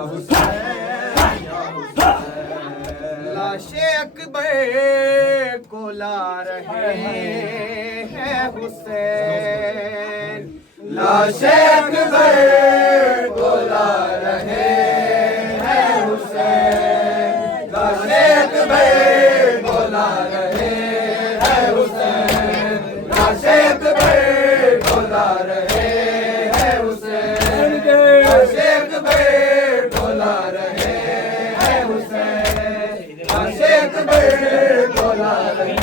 हुसैन या हुसैन। लाशे अकबर को ला रहे हैं हुसैन, लाशे अकबर को ला रहे हैं हुसैन, लाशे अकबर को ला रहे हैं हुसैन, लाशे अकबर को ला रहे हैं हुसैन, लाशे अकबर को ला रहे हैं हुसैन, लाशे अकबर को ला रहे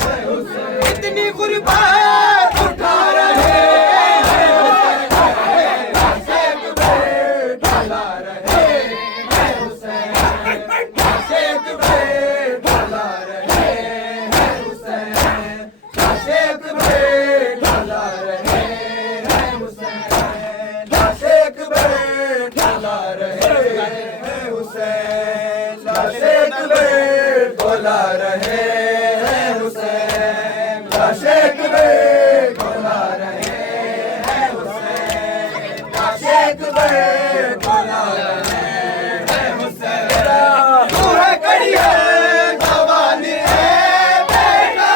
हैं हुसैन। इतनी गुर्बत उठा रहे हैं हुसैन, लाशे अकबर को ला रहे हैं हुसैन, लाशे अकबर को ला रहे हैं हुसैन, लाशे अकबर को ला रहे हैं हुसैन, लाशे अकबर को ला रहे हैं हुसैन, लाशे अकबर को ला रहे हैं हुसैन, लाशे अकबर को ला रहे हैं हुसैन, लाशे अकबर को ला रहे हैं हुसैन। तू है कड़िया जवानी है बेटा,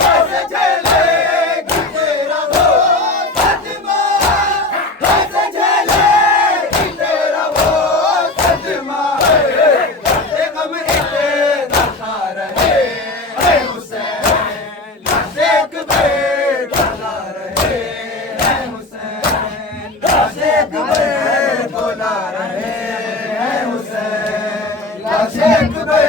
कैसे झेलेगी तेरा वो सदमा, कैसे झेलेगी तेरा वो सदमा। लाशे गम इतना खा रहे हैं हुसैन, लाशे अकबर को ला रहे हैं हुसैन, लाशे अकबर को ला रहे हैं हुसैन, लाशे अकबर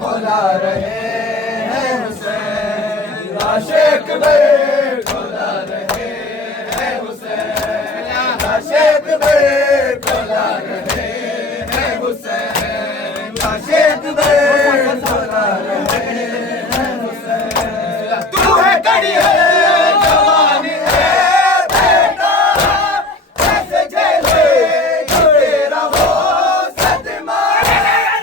को ला रहे हैं हुसैन, लाशे अकबर को ला रहे हैं हुसैन, लाशे अकबर को ला रहे हैं हुसैन, लाशे अकबर को ला रहे हैं हुसैन। तू है कड़िया जवानी है बेटा, कैसे झेलेगी तेरा वो सदमा, कैसे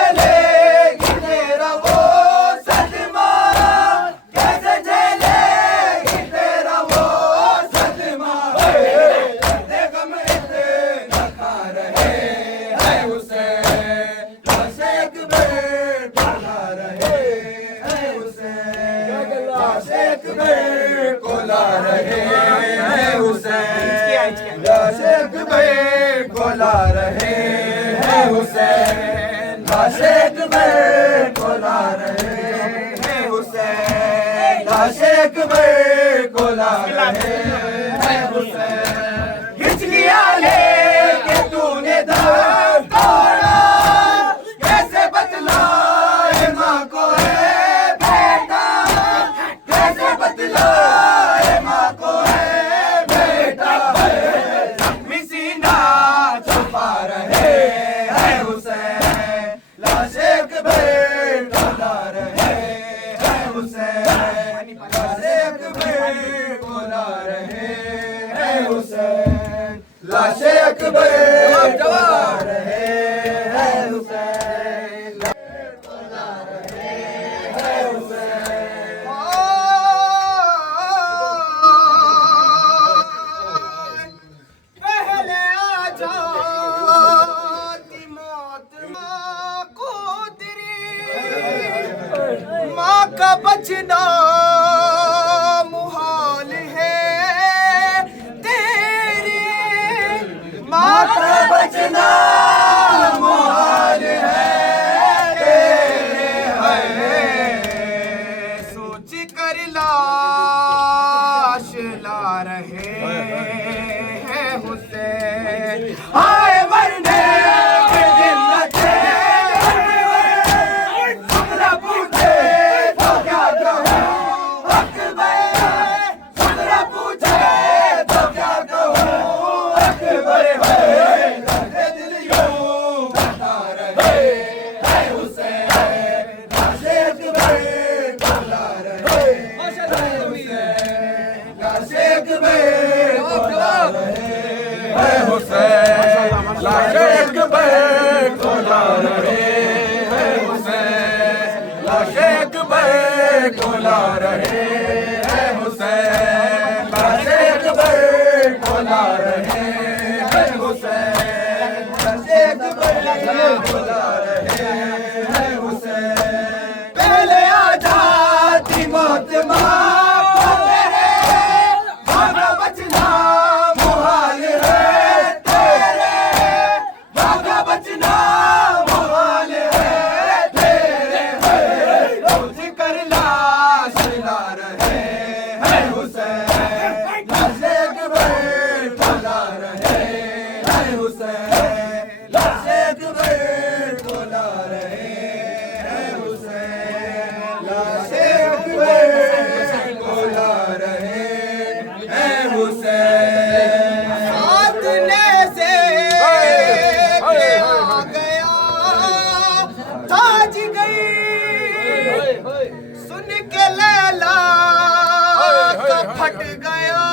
झेलेगी तेरा वो सदमा, कैसे झेलेगी तेरा वो सदमा। दर्दे गम इतना खा रहे हैं हुसैन, लाशे अकबर को ला रहे हैं हुसैन, लाशे अकबर को ला रहे हैं हुसैन, लाशे अकबर को ला रहे हैं हुसैन, लाशे अकबर को ला रहे हैं हुसैन, लाशे अकबर को ला रहे हैं हुसैन। खिंच लिया लेके तूने दम तोड़ा, कैसे बतलाए माँ को है बेटा, कैसे बतलाए माँ को है बेटा। जख्मी सीना छुपा रहे हैं हुसैन, लाशे अकबर को ला रहे हैं हुसैन, लाशे अकबर को ला रहे हैं हुसैन, लाशे अकबर को ला रहे हैं हुसैन, को ला रहे हैं हुसैन। पहले आ जाती मौत माँ को तेरी, माँ का बचना मुहाल है तेरी, माँ का बचना मुहाल है तेरे। है सोच कर लाश ला रहे हैं हुसैन, हाय मरने के दिन न थे, हमरा पूछे तो क्या कहूँ अकबर, हमरा पूछे तो क्या कहूँ अकबर। है दिल यूं बता रहे हैं हुसैन, लाशे अकबर को ला रहे हैं हुसैन, लाशे अकबर को ला रहे हैं हुसैन, लाशे अकबर को ला रहे हैं हुसैन, लाशे अकबर को ला रहे हैं बुला रहे हैं हुसैन। पहले आ जाती मौत माँ को तेरे, भागा बचना मुहाल है तेरे, भागा बचना मुहाल है तेरे। रोज कर लाश ला रहे हैं हुसैन, लाश एक बार बुला रहे हैं हुसैन, लाश एक बार बुला रहे हैं हुसैन, लाश एक बार बुला रहे हैं हुसैन। साधने से आ गया ताज गई, सुन के लैला का फट गया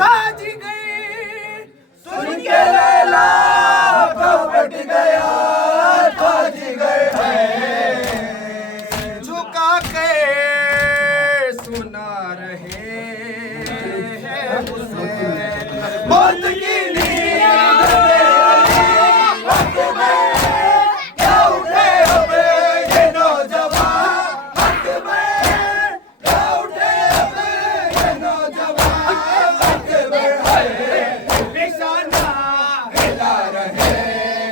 ताज गई, सुन के लैला का फट गया ताज गए। झुका के सुना रहे हैं हुसैन, मौत की नींद वक्त में क्या उठे अब ये नौजवान, वक्त में क्या उठे अब ये नौजवान, वक्त में निशाना हिला रहे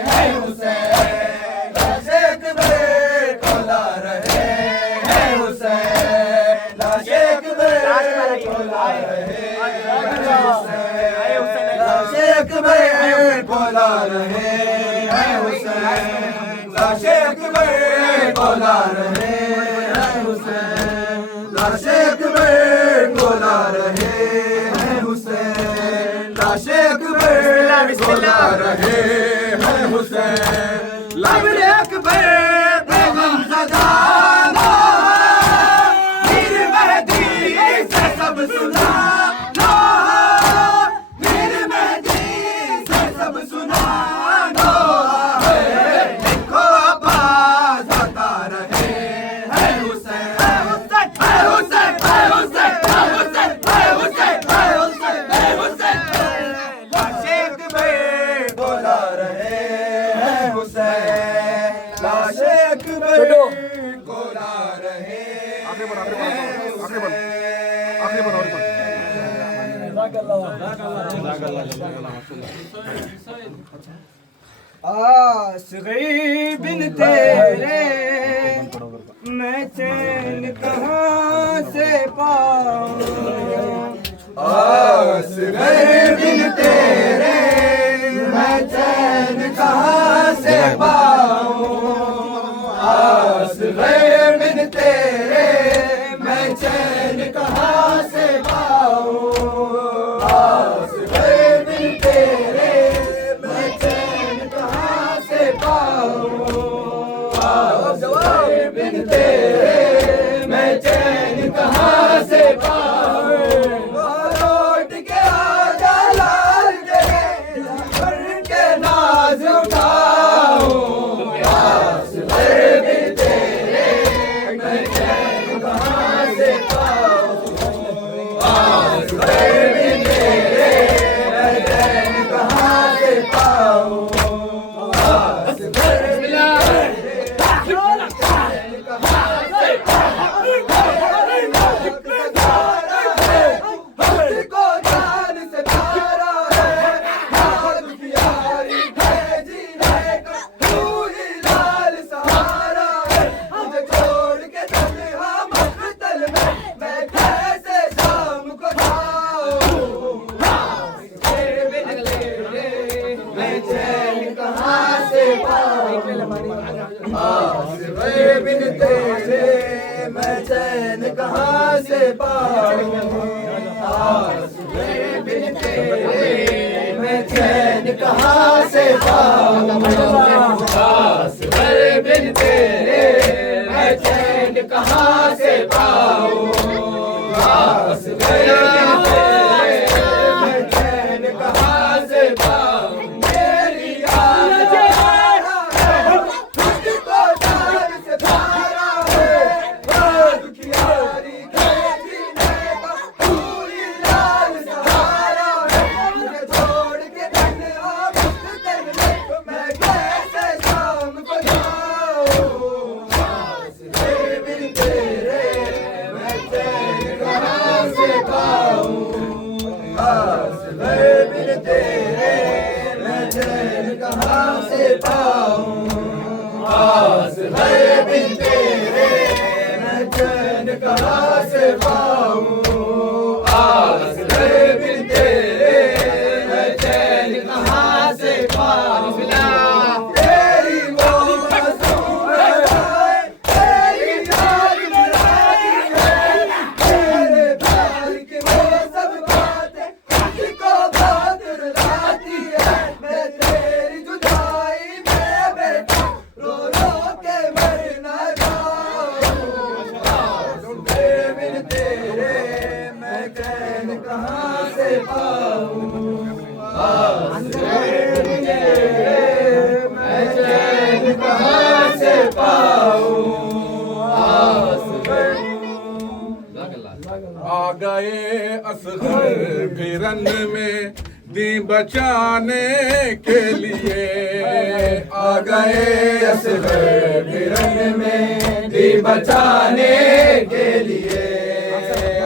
हैं हुसैन, लाश एक बार बुला रहे हैं हुसैन, लाश एक बार बुला रहे हैं हुसैन, लाश एक बार बुला रहे हैं हुसैन, लाश एक बार बुला रहे हैं हुसैन, लाश एक बार बुला रहे हैं हुसैन, लाश एक बार बुला रहे हैं हुसैन। लबे अकबर बेगम सजाना, मीर मेहदी से सब सुनाना, मीर मेहदी से सब सुनाना। लिखो आवाज आता रहे हैं हुसैन, हुसैन हुसैन हुसैन हुसैन हुसैन हुसैन, लाश एक बार बुला रहे हैं हुसैन, लाश एक बार बुला रहे हैं आस गई बिन तेरे मैं चैन कहाँ से पाऊं, आस गई बिन तेरे मैं चैन कहाँ से पाऊं, आस गई बिन तेरे मैं चैन कहाँ से पाऊं, आस गई बिन तेरे मैं चैन कहाँ से पाऊं, आस गई बिन तेरे मैं चैन कहाँ से पाऊं। लौट के आजा लाल तेरे पर के नाज उठाओ, आस गई बिन तेरे मैं चैन कहाँ से पाऊं, आस गई बिन तेरे मैं चैन कहाँ से पाऊं, आस गई बिन बिन तेरे मैं चैन कहाँ से पाऊं, आस गए बिन तेरे मैं चैन कहाँ से पाऊं, आस गए बिन तेरे मैं चैन कहाँ से पाऊं, आस गए बिन तेरे मैं चैन कहाँ से पाऊं। मेरी याद मैं कैसे कहाँ से पाऊं असगर बिन तेरे मैं चैन कहाँ से पाऊं तेरी वो मासूम है तेरी याद बनाती है तेरे प्यार की वो सब बातें मुझको बहुत रुलाती है मैं तेरी जुदाई में बैठा रो रो के मर ना जाऊं बिन तेरे मैं चैन कहाँ से पाऊं मैं चैन कहाँ से पाऊं आ गए असगर भी रन में दी बचाने के लिए आ गए असगर भी रन में दी बचाने के लिए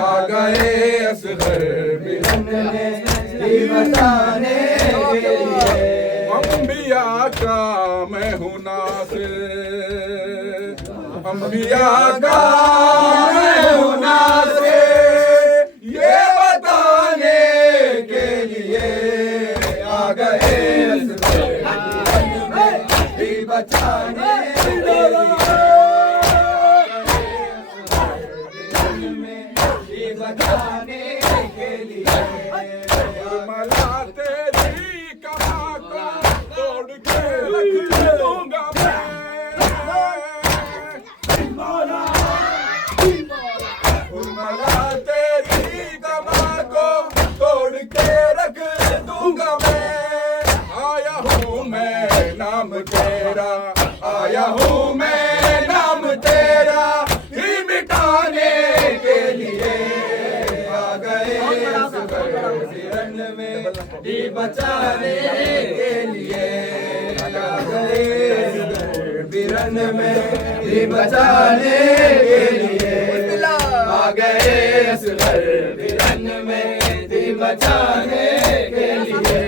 आ गए असगर भी रन में दी बचाने के लिए अंबिया का मैं हूँ नासिर अंबिया का मैं हूँ नासिर ये बताने के लिए आ गए असगर भी बचाने के लिए बचाने के लिए मला तेरी कमा को तोड़ के रख दूंगा मला तेरी कमा को तोड़ के रख दूंगा मैं आया हूँ मैं नाम तेरा आया हूँ मैं नाम तेरा ही मिटाने के लिए आ गए असगर रन में ही बचाने के लिए आ गए असगर रन में ही बचाने के लिए आ गए असगर रन में ही बचाने के लिए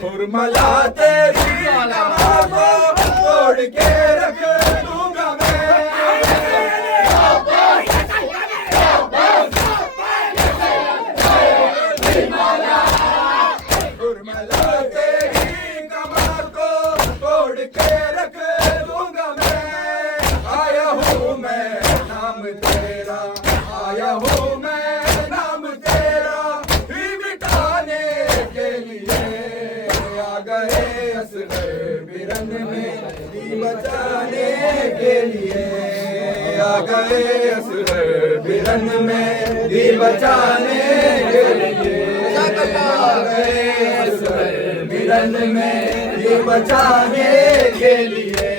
फुरमला तेरी कमा को तोड़ के रख दूंगा मैं फुरमला तेरी कमा को तोड़ के रख दूंगा मैं आया हूँ मैं नाम तेरा आया हूँ मैं नाम तेरा ही मिटाने के लिए आ गए असगर बिरन में ही बचाने के लिए आ गए असगर बिरन में ही बचाने के लिए आ गए असगर बिरन में ही बचाने के लिए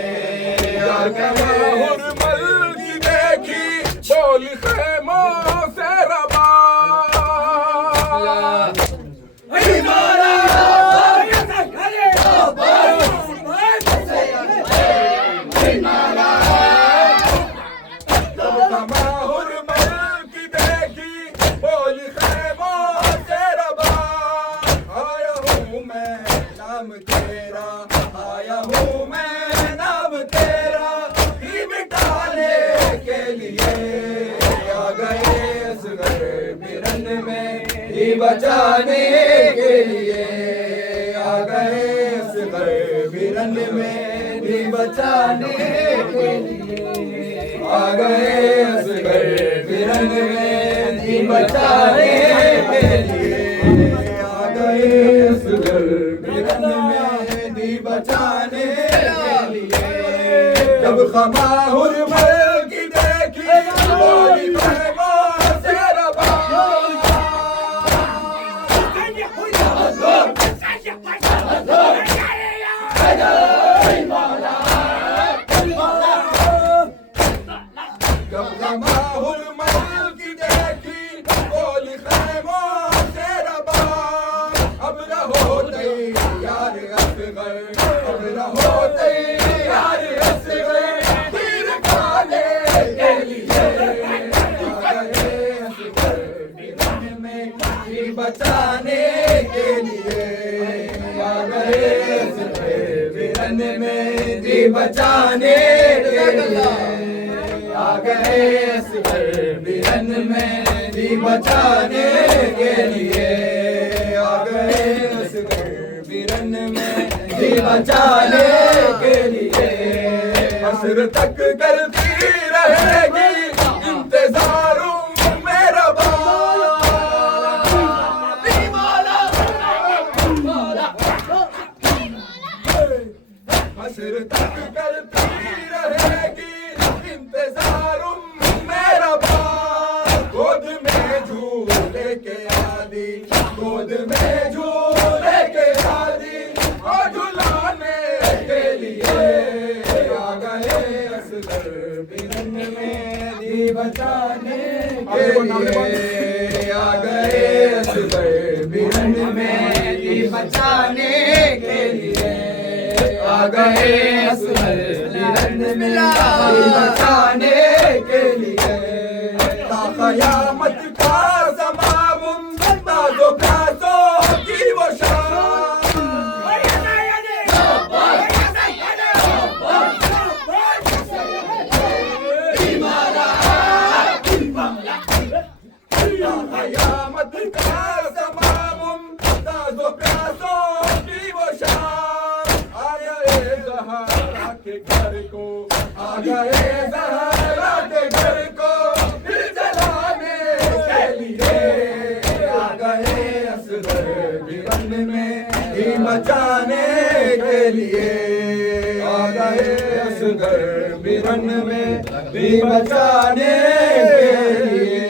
आ गए हुरमल की देखी बोल खैमों से रबा हुरमल की देखी बोल खैमों से रबा आया हूँ मैं नाम तेरा आया हूँ मैं नाम तेरा ही मिटाने के लिए आ गए असगर बिरन में ही बचाने के लिए आ गए असगर बिरन में ही बचाने के लिए आ गए असगर बिरन में ही बचाने के लिए आ गए असगर बिरन में ही बचाने के लिए जब खमा हुरमल की देखी बोली खैमा से रबा जब खमा हुरमल की देखी बोली खैमा से रबा अब रहो तैयार असगर अब रहो तैयार असगर तीर खाने के लिए आ गए असगर बिरन में ही बचाने के लिए आ गए असगर बिरन में ही बचाने के लिए आ गए असगर बिरन में दी बचाने के लिए, आ गए असगर बिरन में दी बचाने के लिए। असर तक करती रहेगी इंतजार मेरा असर तक करती रहेगी इंतजार मेरा गोद में झूले के आदि, गोद में झूले के आदि और झुलाने के लिए आ गए असगर बिरन में दी बचाने के लिए, आ गए असगर बिरन में दी बचाने के लिए, आ गए असगर बिरन में दी बचाने के लिए। क़यामत का ज़मामुन ताज़ो प्यासों की वो शाम, क़यामत का ज़मामुन ताज़ो प्यासों की वो शाम। आया ज़हरा के घर को, आ गए ज़हरा के घर को फिर जलाने के लिए, आ गए असगर बिरन में दी बचाने के लिए, आ गए असगर बिरन में दी बचाने के लिए।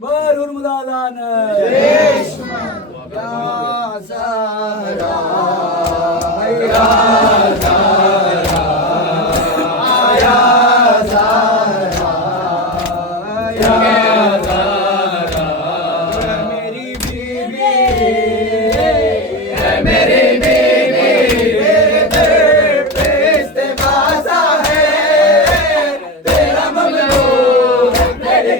बरूर मुदादान या ज़हरा या ज़हरा या ज़हरा या ज़हरा, मेरी बीवी मेरी बीवी तेरे पे इस्तेग़ासा है, तेरा ममलूक मेरी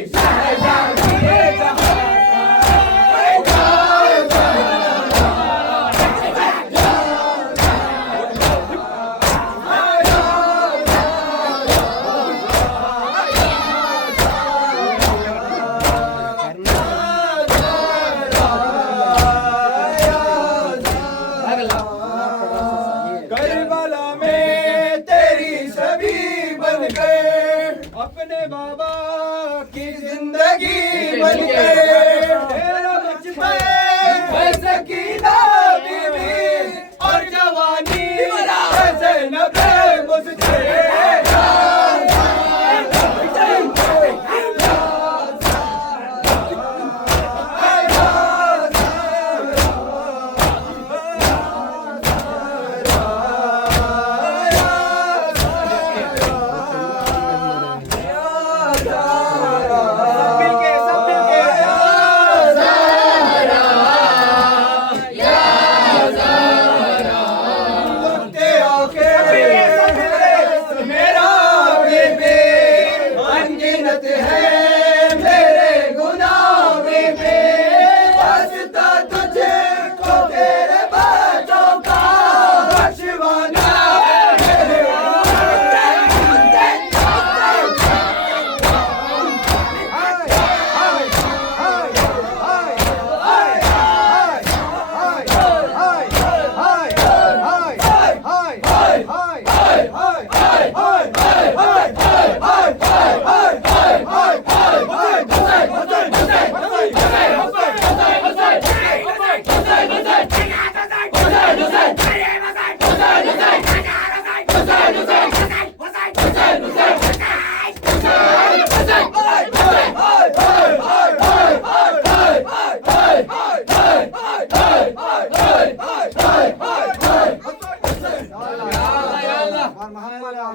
करबला में तेरी छवि बन गए, अपने बाबा की जिंदगी बन गए। तेरा बचपन सकीना बीवी और जवानी ज़ैनब मुझसे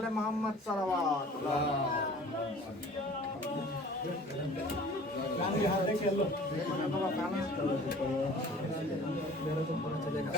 मोहम्मद सल्लल्लाहु अलैहि वसल्लम।